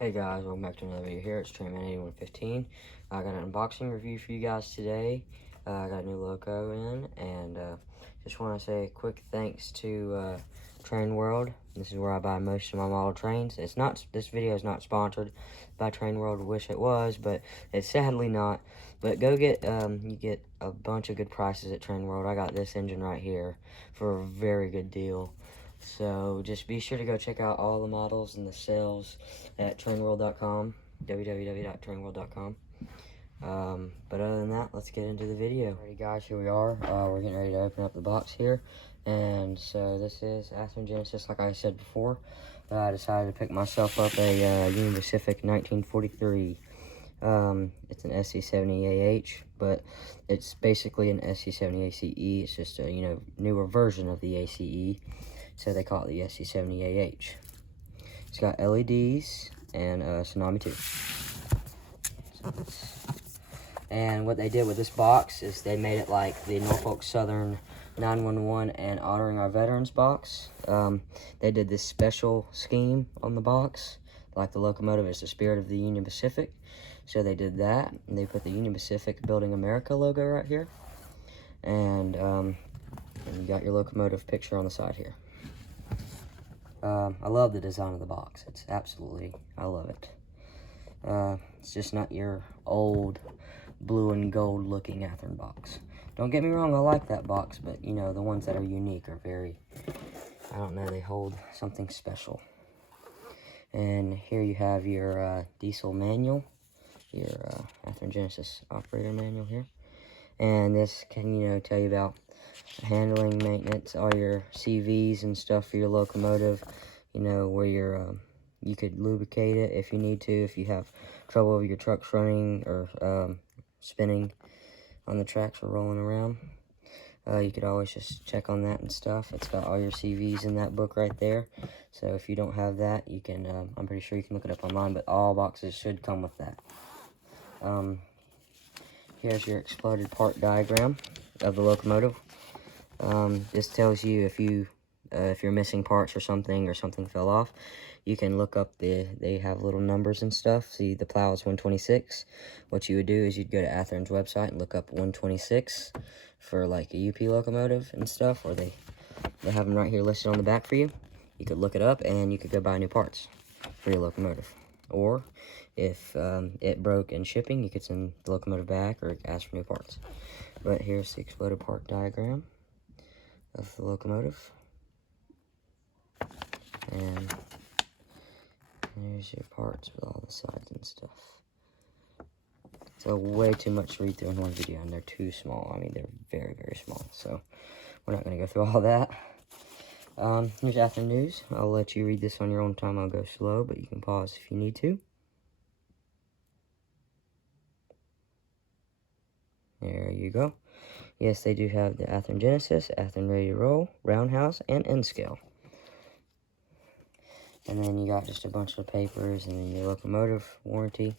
Hey guys, welcome back to another video here. It's Trainman8115. I got an unboxing review for you guys today. I got a new logo in, and just want to say a quick thanks to Train World. This is where I buy most of my model trains. This video is not sponsored by Train World. Wish it was, but it's sadly not. But go get you get a bunch of good prices at Train World. I got this engine right here for a very good deal. So just be sure to go check out all the models and the sales at trainworld.com, www.trainworld.com. But other than that, let's get into the video. Alrighty guys, here we are. We're getting ready to open up the box here. And so this is Athearn Genesis, like I said before. I decided to pick myself up a Union Pacific 1943. It's an SC70AH, but it's basically an SC70ACE. It's just a newer version of the ACE. So they call it the SC70AH. It's got LEDs and Tsunami 2. And what they did with this box is they made it like the Norfolk Southern 911 and Honoring Our Veterans box. They did this special scheme on the box. Like the locomotive is the spirit of the Union Pacific. So they did that. And they put the Union Pacific Building America logo right here. And you got your locomotive picture on the side here. I love the design of the box. I love it. It's just not your old blue and gold looking Athearn box. Don't get me wrong, I like that box, but the ones that are unique are very, I don't know, they hold something special. And here you have your diesel manual, your Athearn Genesis operator manual here. And this can, tell you about handling, maintenance, all your CVs and stuff for your locomotive, where you could lubricate it if you need to, if you have trouble with your trucks running or spinning on the tracks or rolling around. You could always just check on that and stuff. It's got all your CVs in that book right there. So if you don't have that, you can, I'm pretty sure you can look it up online, but all boxes should come with that. Here's your exploded part diagram of the locomotive. This tells you if you're missing parts or something fell off, you can look up they have little numbers and stuff. See, the plow is 126. What you would do is you'd go to Athearn's website and look up 126 for like a UP locomotive and stuff, or they have them right here listed on the back for you. You could look it up and you could go buy new parts for your locomotive. Or if it broke in shipping, you could send the locomotive back or ask for new parts. But here's the exploded part diagram of the locomotive. And there's your parts with all the sides and stuff. So way too much to read through in one video, and they're too small. I mean, they're very, very small. So we're not going to go through all that. Here's Athearn News. I'll let you read this on your own time. I'll go slow, but you can pause if you need to. There you go. Yes, they do have the Athearn Genesis, Athearn Ready to Roll, Roundhouse, and N Scale. And then you got just a bunch of papers, and then your locomotive warranty.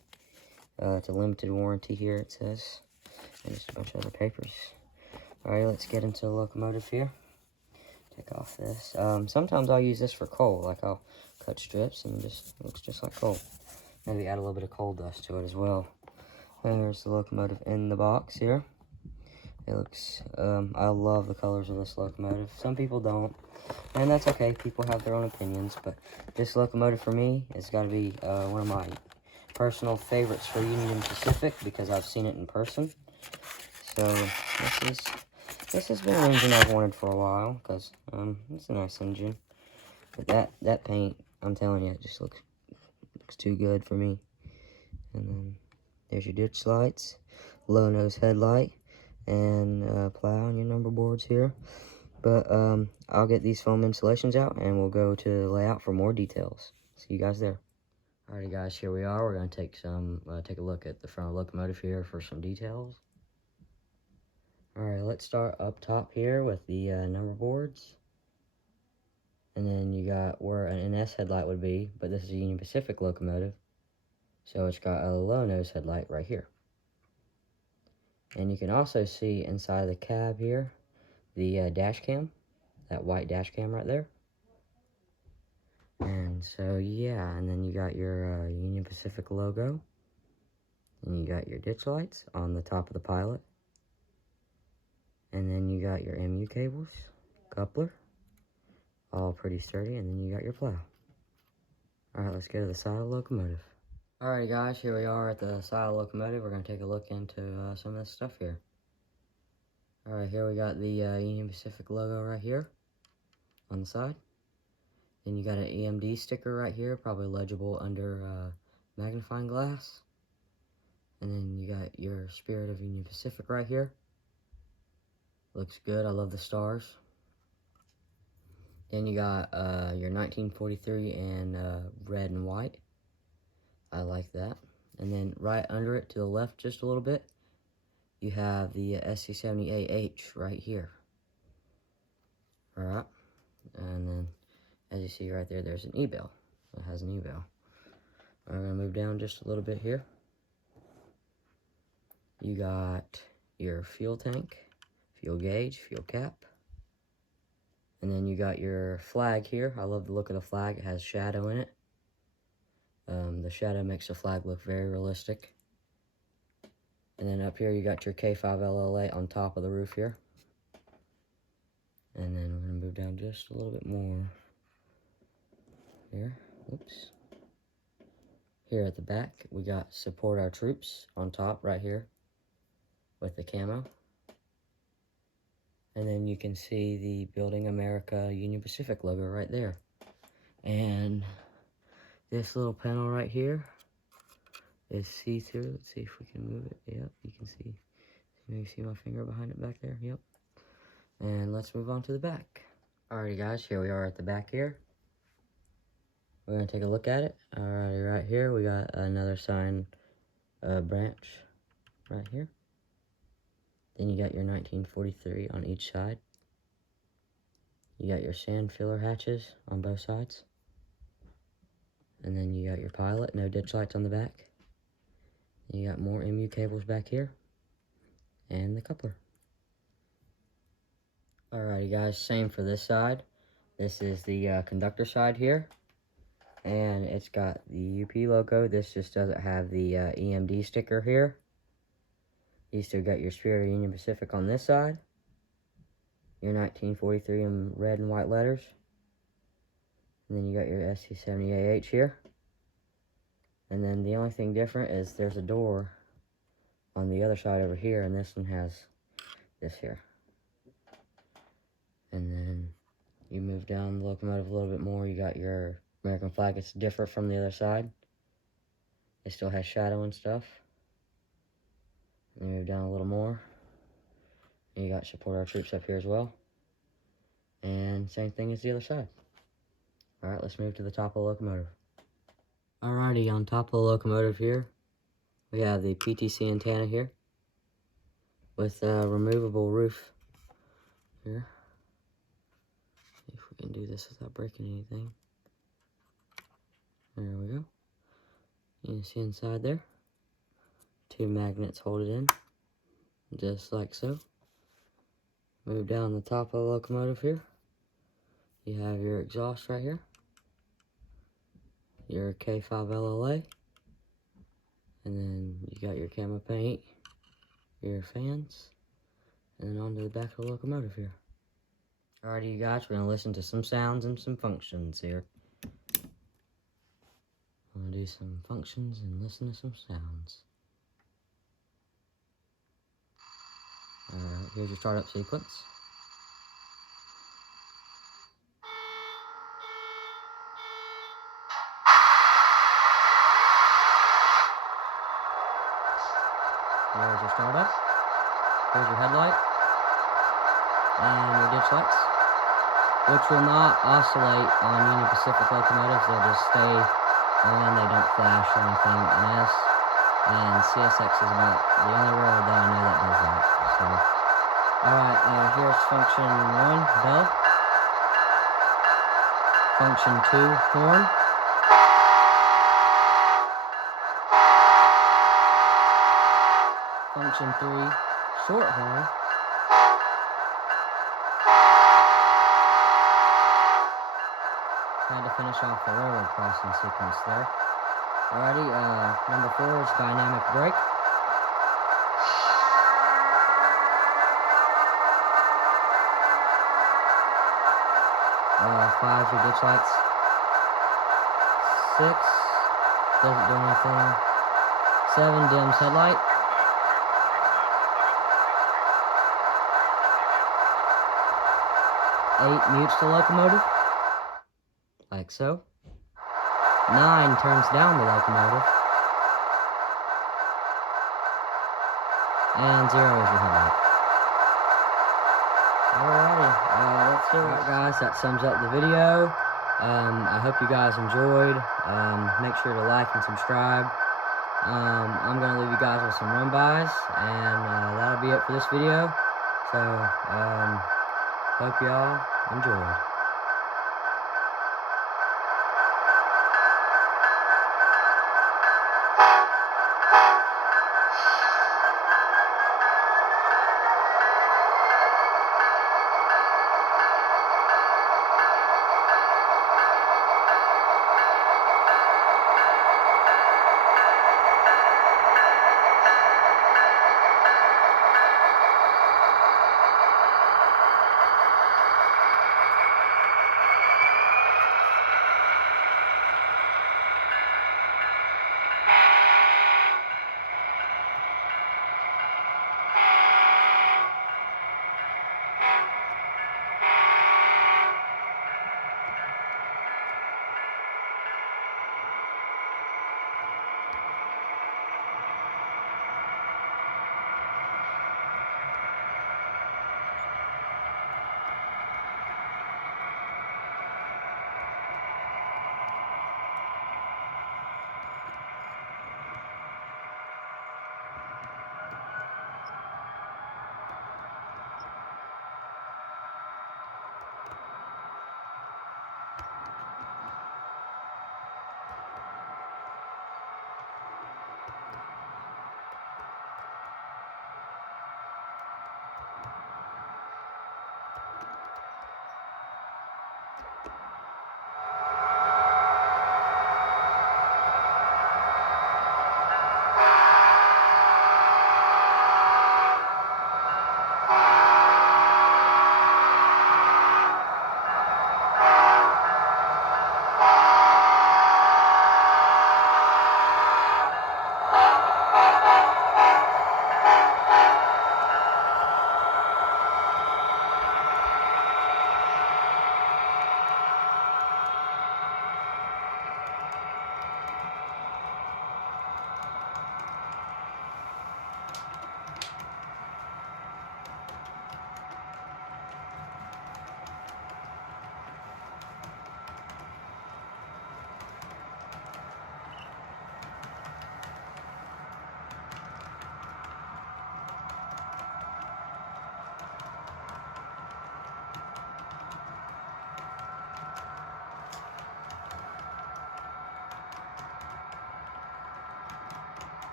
It's a limited warranty here, it says. And just a bunch of other papers. Alright, let's get into the locomotive here. Take off this. Sometimes I'll use this for coal. Like I'll cut strips and it looks just like coal. Maybe add a little bit of coal dust to it as well. There's the locomotive in the box here. It looks, I love the colors of this locomotive. Some people don't, and that's okay. People have their own opinions, but this locomotive for me has got to be one of my personal favorites for Union Pacific because I've seen it in person. So this has been an engine I've wanted for a while because it's a nice engine. But that paint, I'm telling you, it just looks too good for me. And then there's your ditch lights, low nose headlight, and plow on your number boards here. But I'll get these foam insulations out and we'll go to the layout for more details. See you guys there. Alrighty guys, here we are. We're going to take a look at the front of the locomotive here for some details. Alright, let's start up top here with the number boards. And then you got where an NS headlight would be, but this is a Union Pacific locomotive. So it's got a low nose headlight right here. And you can also see inside the cab here, the dash cam, that white dash cam right there. And so, yeah, and then you got your Union Pacific logo. And you got your ditch lights on the top of the pilot. And then you got your MU cables, coupler, all pretty sturdy. And then you got your plow. Alright, let's go to the side of the locomotive. Alrighty guys, here we are at the side of the locomotive. We're going to take a look into some of this stuff here. Alright, here we got the Union Pacific logo right here on the side. Then you got an EMD sticker right here, probably legible under magnifying glass. And then you got your Spirit of Union Pacific right here. Looks good, I love the stars. Then you got your 1943 in red and white. I like that. And then right under it to the left just a little bit, you have the SC-70AH right here. Alright. And then, as you see right there, there's an E-bell. It has an E-bell. I'm going to move down just a little bit here. You got your fuel tank, fuel gauge, fuel cap. And then you got your flag here. I love the look of the flag. It has shadow in it. The shadow makes the flag look very realistic. And then up here you got your K5LLA on top of the roof here. And then we're going to move down just a little bit more. Here. Oops. Here at the back, we got Support Our Troops on top right here with the camo. And then you can see the Building America Union Pacific logo right there. And this little panel right here is see-through. Let's see if we can move it. Yep, you can see. You see my finger behind it back there? Yep. And let's move on to the back. Alrighty guys, here we are at the back here. We're going to take a look at it. Alrighty, right here we got another sign branch right here. Then you got your 1943 on each side. You got your sand filler hatches on both sides. And then you got your pilot, no ditch lights on the back. You got more MU cables back here. And the coupler. Alrighty guys, same for this side. This is the conductor side here. And it's got the UP logo. This just doesn't have the EMD sticker here. You still got your Spirit of Union Pacific on this side. Your 1943 in red and white letters. And then you got your SC-70AH here. And then the only thing different is there's a door on the other side over here, and this one has this here. And then you move down the locomotive a little bit more, you got your American flag. It's different from the other side. It still has shadow and stuff. And you move down a little more, and you got Support Our Troops up here as well. And same thing as the other side. Alright, let's move to the top of the locomotive. Alrighty, on top of the locomotive here, we have the PTC antenna here with a removable roof here. See if we can do this without breaking anything. There we go. You can see inside there. 2 magnets hold it in, just like so. Move down the top of the locomotive here. You have your exhaust right here. Your K5LLA. And then you got your camo paint, your fans, and then onto the back of the locomotive here. Alrighty, you guys, we're going to listen to some sounds and some functions here. I'm going to do some functions and listen to some sounds. Alright, here's your startup sequence. There's your startup. Here's your headlight. And your ditch lights, which will not oscillate on Union Pacific locomotives. They'll just stay on. They don't flash or anything. And CSX is about the only railroad that I know that does that. So, alright, here's function 1, bell. Function 2, horn. Function 3, short horn. Had to finish off the railroad crossing sequence there. Alrighty, number 4 is dynamic brake. Five, your ditch lights. 6, doesn't do anything. 7, dims headlight. 8, mutes the locomotive, like so. 9, turns down the locomotive. And 0 is your headlight. Alrighty, that's it. Alright guys, that sums up the video. I hope you guys enjoyed. Make sure to like and subscribe. I'm going to leave you guys with some run-bys, and that'll be it for this video. So, hope y'all enjoyed.